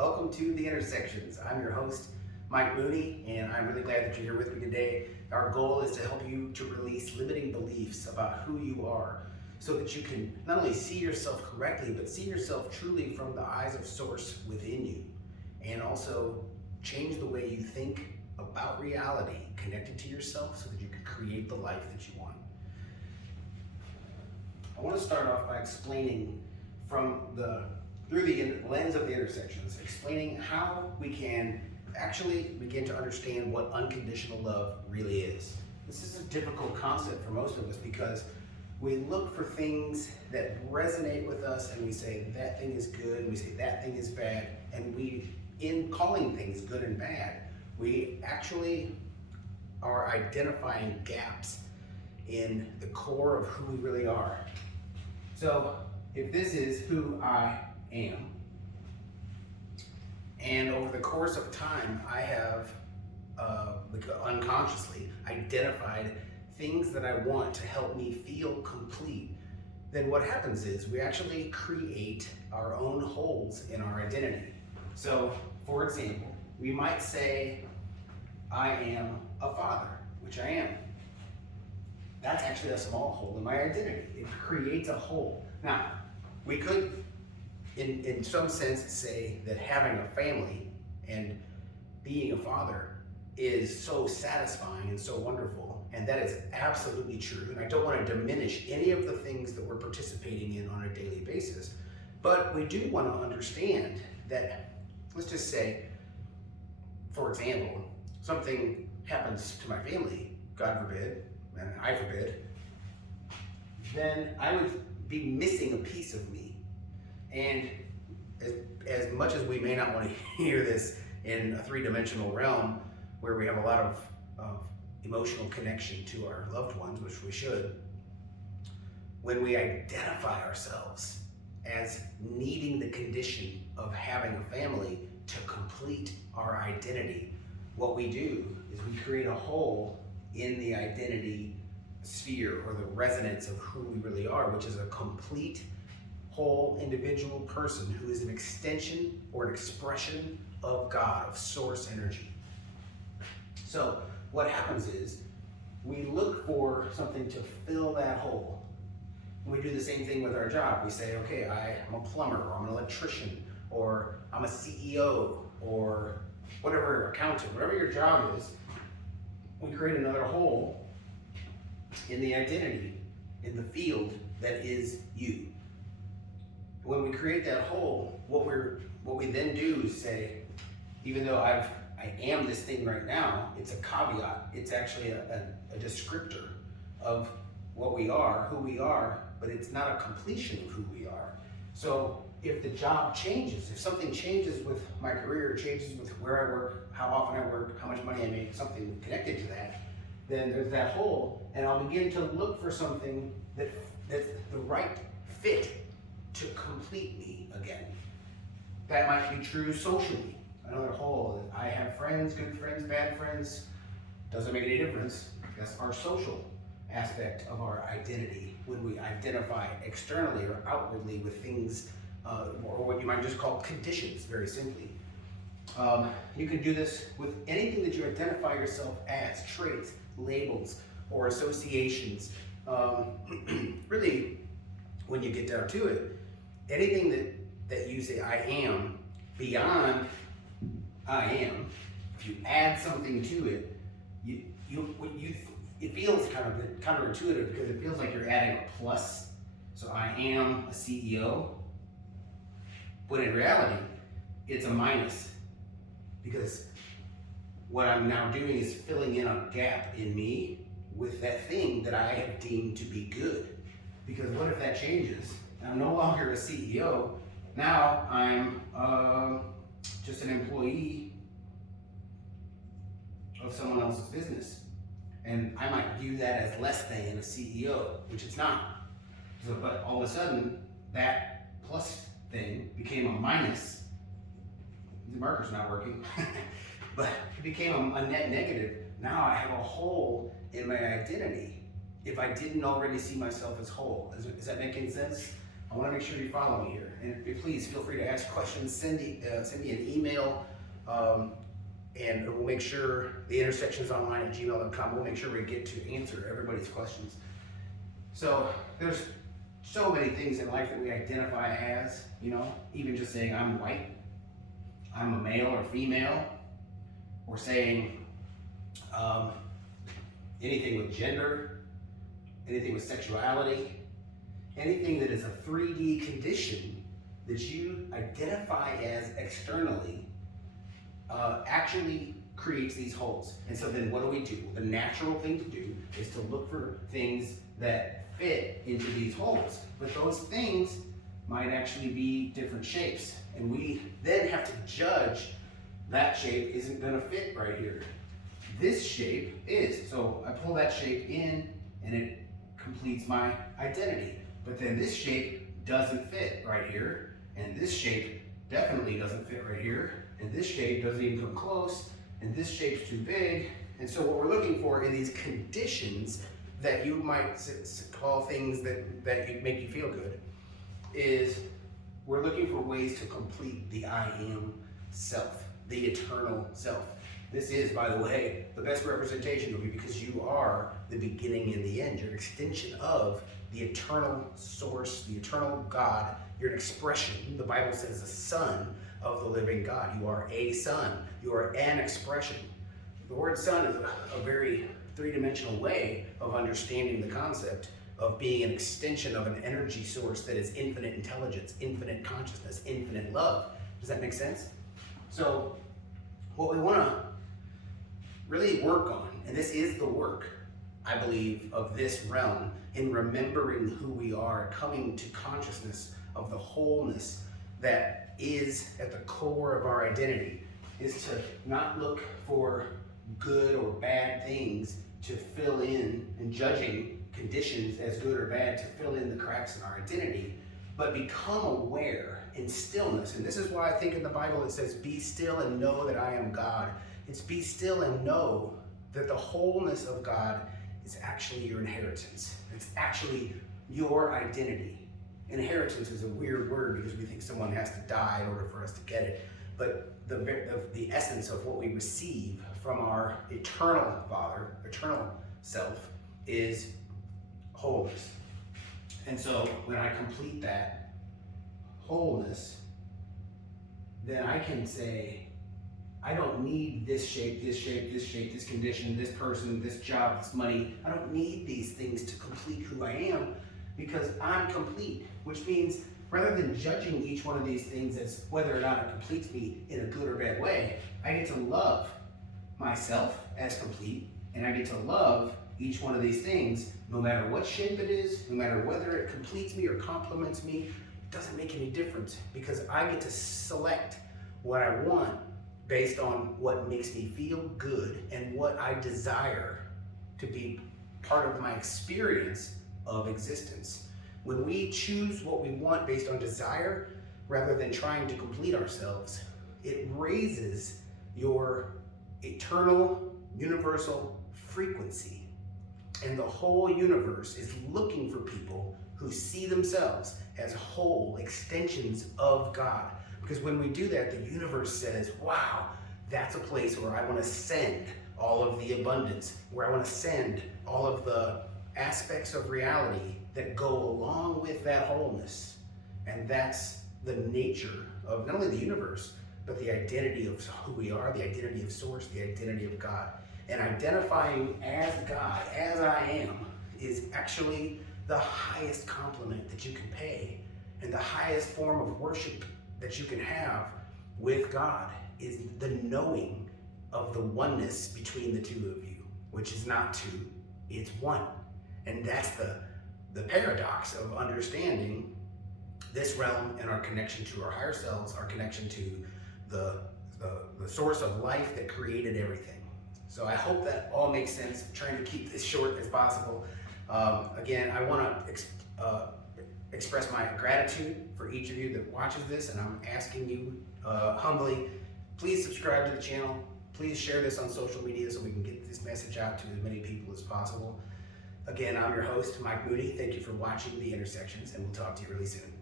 Welcome to The Intersections. I'm your host, Mike Mooney, and I'm really glad that you're here with me today. Our goal is to help you to release limiting beliefs about who you are so that you can not only see yourself correctly, but see yourself truly from the eyes of Source within you, and also change the way you think about reality connected to yourself so that you can create the life that you want. I want to start off by explaining through the lens of the intersections, explaining how we can actually begin to understand what unconditional love really is. This is a difficult concept for most of us because we look for things that resonate with us and we say that thing is good and we say that thing is bad, and in calling things good and bad, we actually are identifying gaps in the core of who we really are. So if this is who I am, and over the course of time I have unconsciously identified things that I want to help me feel complete, then what happens is we actually create our own holes in our identity. So for example, we might say I am a father, which I am. That's actually a small hole in my identity. It creates a hole. Now, we could, in some sense, say that having a family and being a father is so satisfying and so wonderful, and that is absolutely true. And I don't want to diminish any of the things that we're participating in on a daily basis, but we do want to understand that, let's just say, for example, something happens to my family, God forbid, and I forbid, then I would be missing a piece of me. And as much as we may not want to hear this in a three-dimensional realm where we have a lot of emotional connection to our loved ones, which we should, when we identify ourselves as needing the condition of having a family to complete our identity, what we do is we create a hole in the identity sphere or the resonance of who we really are, which is a complete, whole individual person who is an extension or an expression of God, of Source energy. So what happens is we look for something to fill that hole. We do the same thing with our job. We say, okay, I'm a plumber, or I'm an electrician, or I'm a CEO, or whatever, accountant, whatever your job is. We create another hole in the identity, in the field that is you. When we create that hole, what we then do is say, even though I am this thing right now, it's a caveat. It's actually a descriptor of what we are, who we are, but it's not a completion of who we are. So if the job changes, if something changes with my career, changes with where I work, how often I work, how much money I make, something connected to that, then there's that hole, and I'll begin to look for something that's the right fit to complete me again. That might be true socially. Another hole. I have friends, good friends, bad friends. Doesn't make any difference. That's our social aspect of our identity when we identify externally or outwardly with things, or what you might just call conditions, very simply. You can do this with anything that you identify yourself as, traits, labels, or associations. Really, when you get down to it, anything that you say I am beyond I am, if you add something to it, it feels kind of counterintuitive because it feels like you're adding a plus. So I am a CEO, but in reality, it's a minus, because what I'm now doing is filling in a gap in me with that thing that I have deemed to be good. Because what if that changes? I'm no longer a CEO. Now I'm just an employee of someone else's business. And I might view that as less than a CEO, which it's not. So, but all of a sudden, that plus thing became a minus. The marker's not working. But it became a net negative. Now I have a hole in my identity if I didn't already see myself as whole. Is that making sense? I want to make sure you follow me here. And please feel free to ask questions. Send me an email, and we'll make sure the intersectionsonline@gmail.com. We'll make sure we get to answer everybody's questions. So there's so many things in life that we identify as, even just saying I'm white, I'm a male or female, or saying anything with gender, anything with sexuality, anything that is a 3D condition that you identify as externally actually creates these holes. And so then what do? The natural thing to do is to look for things that fit into these holes. But those things might actually be different shapes. And we then have to judge that shape isn't going to fit right here. This shape is. So I pull that shape in and it completes my identity. But then this shape doesn't fit right here. And this shape definitely doesn't fit right here. And this shape doesn't even come close. And this shape's too big. And so what we're looking for in these conditions that you might call things that make you feel good is we're looking for ways to complete the I am self, the eternal self. This is, by the way, the best representation of you because you are the beginning and the end. You're an extension of the eternal source, the eternal God. You're an expression. The Bible says the son of the living God. You are a son. You are an expression. The word son is a very three-dimensional way of understanding the concept of being an extension of an energy source that is infinite intelligence, infinite consciousness, infinite love. Does that make sense? So what we want to really work on, and this is the work, I believe, of this realm in remembering who we are, coming to consciousness of the wholeness that is at the core of our identity, is to not look for good or bad things to fill in and judging conditions as good or bad to fill in the cracks in our identity, but become aware in stillness. And this is why I think in the Bible it says, be still and know that I am God. It's be still and know that the wholeness of God is actually your inheritance. It's actually your identity. Inheritance is a weird word because we think someone has to die in order for us to get it. But the essence of what we receive from our eternal Father, eternal self, is wholeness. And so when I complete that wholeness, then I can say, I don't need this shape, this shape, this shape, this condition, this person, this job, this money. I don't need these things to complete who I am because I'm complete, which means rather than judging each one of these things as whether or not it completes me in a good or bad way, I get to love myself as complete, and I get to love each one of these things, no matter what shape it is, no matter whether it completes me or complements me, it doesn't make any difference because I get to select what I want based on what makes me feel good and what I desire to be part of my experience of existence. When we choose what we want based on desire rather than trying to complete ourselves, it raises your eternal, universal frequency. And the whole universe is looking for people who see themselves as whole extensions of God. Because when we do that, the universe says, wow, that's a place where I want to send all of the abundance, where I want to send all of the aspects of reality that go along with that wholeness. And that's the nature of not only the universe, but the identity of who we are, the identity of Source, the identity of God. And identifying as God, as I am, is actually the highest compliment that you can pay. And the highest form of worship that you can have with God is the knowing of the oneness between the two of you, which is not two, it's one. And that's the paradox of understanding this realm and our connection to our higher selves, our connection to the source of life that created everything. So I hope that all makes sense. I'm trying to keep this short as possible. Again, I want to express my gratitude for each of you that watches this, and I'm asking you humbly, please subscribe to the channel. Please share this on social media so we can get this message out to as many people as possible. Again, I'm your host, Mike Mooney. Thank you for watching The Intersections, and we'll talk to you really soon.